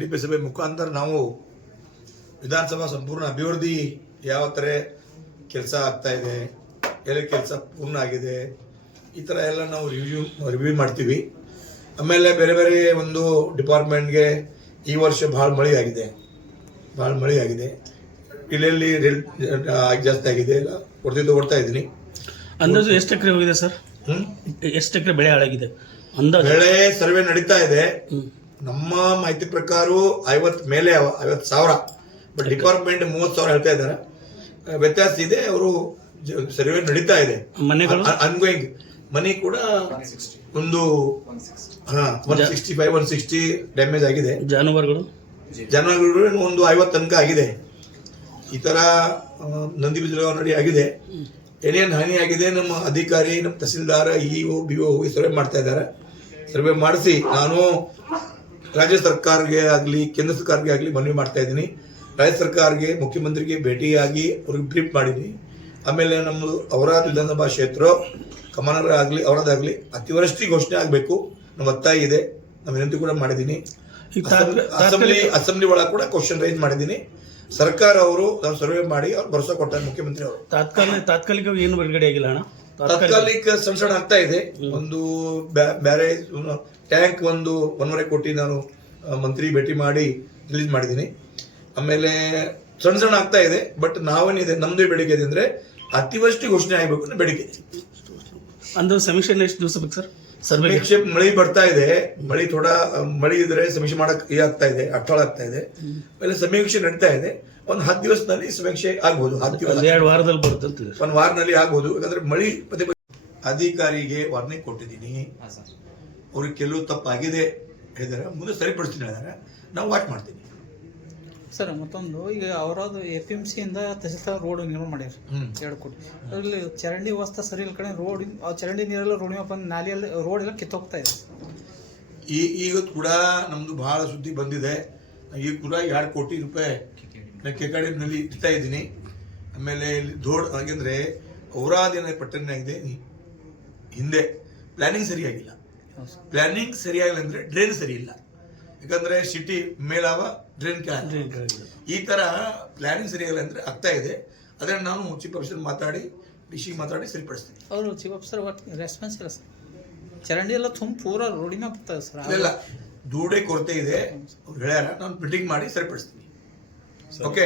D ಸಭೆ ಮುಖಾಂತರ ನಾವು ವಿಧಾನಸಭಾ ಸಂಪೂರ್ಣ ಅಭಿವೃದ್ಧಿ ಯಾವ ಥರ ಕೆಲಸ ಆಗ್ತಾ ಇದೆ ಎಲ್ಲ ಕೆಲಸ ಪೂರ್ಣ ಆಗಿದೆ ಈ ಥರ ಎಲ್ಲ ನಾವು ರಿವ್ಯೂ ರಿವ್ಯೂ ಮಾಡ್ತೀವಿ. ಆಮೇಲೆ ಬೇರೆ ಬೇರೆ ಒಂದು ಡಿಪಾರ್ಟ್ಮೆಂಟ್ಗೆ ಈ ವರ್ಷ ಭಾಳ ಮಳೆ ಆಗಿದೆ. ಭಾಳ ಮಳೆ ಆಗಿದೆ. ಇಲ್ಲೆಲ್ಲಿ ರೇಲ್ ಜಾಸ್ತಿ ಆಗಿದೆ ಎಲ್ಲ ಕೊಡ್ತಿದ್ದು ಕೊಡ್ತಾ ಇದ್ದೀನಿ. ಅಂದಾಜು ಎಷ್ಟು ಎಕರೆ ಹೋಗಿದೆ ಸರ್? ಎಷ್ಟು ಎಕರೆ ಬೆಳೆ ಹಾಳಾಗಿದೆ? ಅಂದಾಜು. ಬೆಳೆ ಸರ್ವೆ ನಡೀತಾ ಇದೆ. ನಮ್ಮ ಮಾಹಿತಿ ಪ್ರಕಾರ ಐವತ್ತು ಮೇಲೆ ಐವತ್ತು ಸಾವಿರ. ಬಟ್ ಡಿಪಾರ್ಟ್ಮೆಂಟ್ ಮೂವತ್ತು ಸಾವಿರ ಹೇಳ್ತಾ ಇದ್ದಾರೆ. ವ್ಯತ್ಯಾಸ ಇದೆ ಅವರು ಸರ್ವೆ ನಡೀತಾ ಇದೆ. ಮನೆಗಳು? ಅನ್ಗೋಯಿಂಗ್ ಮನಿ ಕೂಡ ಒಂದು ಹಾ one sixty five one sixty damage ಆಗಿದೆ. ಜಾನುವಾರುಗಳು? ಜಾನುವಾರುಗಳು ಒಂದು ಐವತ್ತು ತನಕ ಆಗಿದೆ. ಈ ಥರ ನಂದಿ ಬಿಜಲವಾನಡಿ ಆಗಿದೆ. ಏನೇನು ಹಾನಿ ಆಗಿದೆ ನಮ್ಮ ಅಧಿಕಾರಿ ನಮ್ಮ ತಹಸೀಲ್ದಾರ ಇಒ ಬಿ ಒ ಹೋಗಿ ಸರ್ವೆ ಮಾಡ್ತಾ ಇದ್ದಾರೆ. ಸರ್ವೆ ಮಾಡಿಸಿ ನಾನು ರಾಜ್ಯ ಸರ್ಕಾರಕ್ಕೆ ಆಗಲಿ ಕೇಂದ್ರ ಸರ್ಕಾರಕ್ಕೆ ಆಗಲಿ ಮನವಿ ಮಾಡ್ತಾ ಇದ್ದೀನಿ. ರಾಜ್ಯ ಸರ್ಕಾರಕ್ಕೆ ಮುಖ್ಯಮಂತ್ರಿಗೆ ಭೇಟಿಯಾಗಿ ಅವ್ರಿಗೆ ಬ್ರೀಫ್ ಮಾಡಿದ್ದೀನಿ. ಆಮೇಲೆ ನಮ್ಮದು ಅವರಾದ ವಿಧಾನಸಭಾ ಕ್ಷೇತ್ರ ಕಮಾನರ ಆಗಲಿ ಅವರದಾಗಲಿ ಅತಿವೃಷ್ಟಿ ಘೋಷಣೆ ಆಗಬೇಕು. ನಮ್ಮ ಒತ್ತಾಯ ಇದೆ. ನಮ್ಮ ವಿನಂತಿ ಕೂಡ ಮಾಡಿದ್ದೀನಿ. ಅಸೆಂಬ್ಲಿ ಅಸೆಂಬ್ಲಿ ಒಳಗೆ ಕೂಡ ಕ್ವಶನ್ ರೈಸ್ ಮಾಡಿದ್ದೀನಿ. ಸರ್ಕಾರ ಅವರು ನಾವು ಸರ್ವೆ ಮಾಡಿ ಅವ್ರು ಭರೋಸಾ ಕೊಟ್ಟಾರೆ ಮುಖ್ಯಮಂತ್ರಿ ಅವರು. ತಾತ್ಕಾಲಿಕ ತಾತ್ಕಾಲಿಕ ಏನು ಬಿಡುಗಡೆ ಆಗಿಲ್ಲ ಹಣ ತಾತ್ಕಾಲಿಕ ಸಣ್ಣ ಆಗ್ತಾ ಇದೆ. ಒಂದು ಬೇರೆ ಟ್ಯಾಂಕ್ ಒಂದು ಒಂದೂವರೆ ಕೋಟಿ ನಾನು ಮಂತ್ರಿ ಭೇಟಿ ಮಾಡಿ ರಿಲೀಸ್ ಮಾಡಿದ್ದೀನಿ. ಆಮೇಲೆ ಸಣ್ಣ ಸಣ್ಣ ಆಗ್ತಾ ಇದೆ ಬಟ್ ನಾವೇನಿದೆ ನಮ್ದು ಬೆಳಿಗ್ಗೆ ಇದೆ ಅಂದ್ರೆ ಅತಿವೃಷ್ಟಿ ಘೋಷಣೆ ಆಗಬೇಕು ಬೆಳಿಗ್ಗೆ. ಅಂದ್ರೆ ಸಮೀಕ್ಷೆ ಎಷ್ಟು ದಿವಸ ಬೇಕು ಸರ್? ಸಮೀಕ್ಷೆ ಮಳೆ ಬರ್ತಾ ಇದೆ. ಮಳೆ ಥೋಡ ಮಳೆ ಇದ್ರೆ ಸಮೀಕ್ಷೆ ಮಾಡಕ್ ಇದಾಗ್ತಾ ಇದೆ ಅಟ್ಟಾಳ ಆಗ್ತಾ ಇದೆ. ಆಮೇಲೆ ಸಮೀಕ್ಷೆ ನಡೀತಾ ಇದೆ. ಒಂದು ಹತ್ತು ದಿವಸದಲ್ಲಿ ಸಮೀಕ್ಷೆ ಆಗ್ಬೋದು ಹತ್ತು ದಿವಸ. ಎರಡು ವಾರದಲ್ಲಿ ಬರುತ್ತೆ ಒಂದು ವಾರದಲ್ಲಿ ಆಗ್ಬೋದು. ಯಾಕಂದ್ರೆ ಮಳೆ ಪದೇ ಪದೇ ಅಧಿಕಾರಿಗೆ ವಾರ್ನಿಂಗ್ ಕೊಟ್ಟಿದ್ದೀನಿ. ಅವ್ರಿಗೆ ಕೆಲವು ತಪ್ಪಾಗಿದೆ. ಹೇಳಿದಾರೆ. ಮುಂದೆ ಸರಿಪಡಿಸ್ತೀನಿ ಹೇಳಿದಾರೆ. ನಾವು ವಾಚ್ ಮಾಡ್ತೀನಿ. ಸರ್ ಮತ್ತೊಂದು ಈಗ ಅವರದು ಎಫ್ ಎಂ ಸಿಯಿಂದ ತಹಸೀಲ್ದಾರ್ ರೋಡ್ ನಿರ್ಮಾಣ ಮಾಡ್ಯಾರ. ಎರಡು ಕೋಟಿ. ಅದರಲ್ಲಿ ಚರಂಡಿ ವ್ಯವಸ್ಥೆ ಸರಿ ಇಲ್ಲ ಕಡೆ ರೋಡ್ ಆ ಚರಂಡಿ ನೀರೆಲ್ಲ ರೋಡ್ ಬಂದು ನಾಲಿಯಲ್ಲಿ ರೋಡ್ ಎಲ್ಲ ಕಿತ್ತೋಗ್ತಾ ಇದೆ. ಈ ಈಗ ಕೂಡ ನಮ್ದು ಬಹಳ ಸುದ್ದಿ ಬಂದಿದೆ. ಈಗ ಕೂಡ ಎರಡು ಕೋಟಿ ರೂಪಾಯಿ ಕೆಕಾಡಿನಲ್ಲಿ ಇಡ್ತಾ ಇದ್ದೀನಿ. ಆಮೇಲೆ ಇಲ್ಲಿ ದೋಡ್ ಹಾಗೆಂದ್ರೆ ಔರಾದಿನ ಪಟ್ಟಣ ಇದೆ ಹಿಂದೆ ಪ್ಲಾನಿಂಗ್ ಸರಿಯಾಗಿಲ್ಲ. ಪ್ಲಾನಿಂಗ್ ಸರಿಯಾಗಿಲ್ಲ ಅಂದ್ರೆ ಡ್ರೈನ್ ಸರಿ ಇಲ್ಲ ಯಾಕಂದ್ರೆ ಸಿಟಿ ಮೇಲಾವ ಡ್ರೈನ್ ಕ್ಯಾನ್. ಈ ತರ ಪ್ಲಾನಿಂಗ್ ಸರಿಯಾಗಿಲ್ಲ ಅಂದ್ರೆ ಆಗ್ತಾ ಇದೆ. ಅದನ್ನ ನಾನು ಚೀಫ್ ಆಫೀಸರ್ ಮಾತಾಡಿ ಡಿ ಸಿ ಮಾತಾಡಿ ಸರಿಪಡಿಸ್ತೀನಿ ಅವರು ಚೀಫ್ ಆಫೀಸರ್ ವಾಟ್ ರೆಸ್ಪಾನ್ಸ್ ಇಲ್ಲ ಸರ್. ಚರಂಡಿ ಎಲ್ಲ ತುಂಬ ಪೂರ ರೋಡಿನ ಬರ್ತದೆ ಸರ್. ಇಲ್ಲ ದೂಡೆ ಕೊರತೆ ಇದೆ. ಅವ್ರು ಹೇಳ್ಯಾರ ನಾನು ಮೀಟಿಂಗ್ ಮಾಡಿ ಸರಿಪಡಿಸ್ತೀನಿ. ಓಕೆ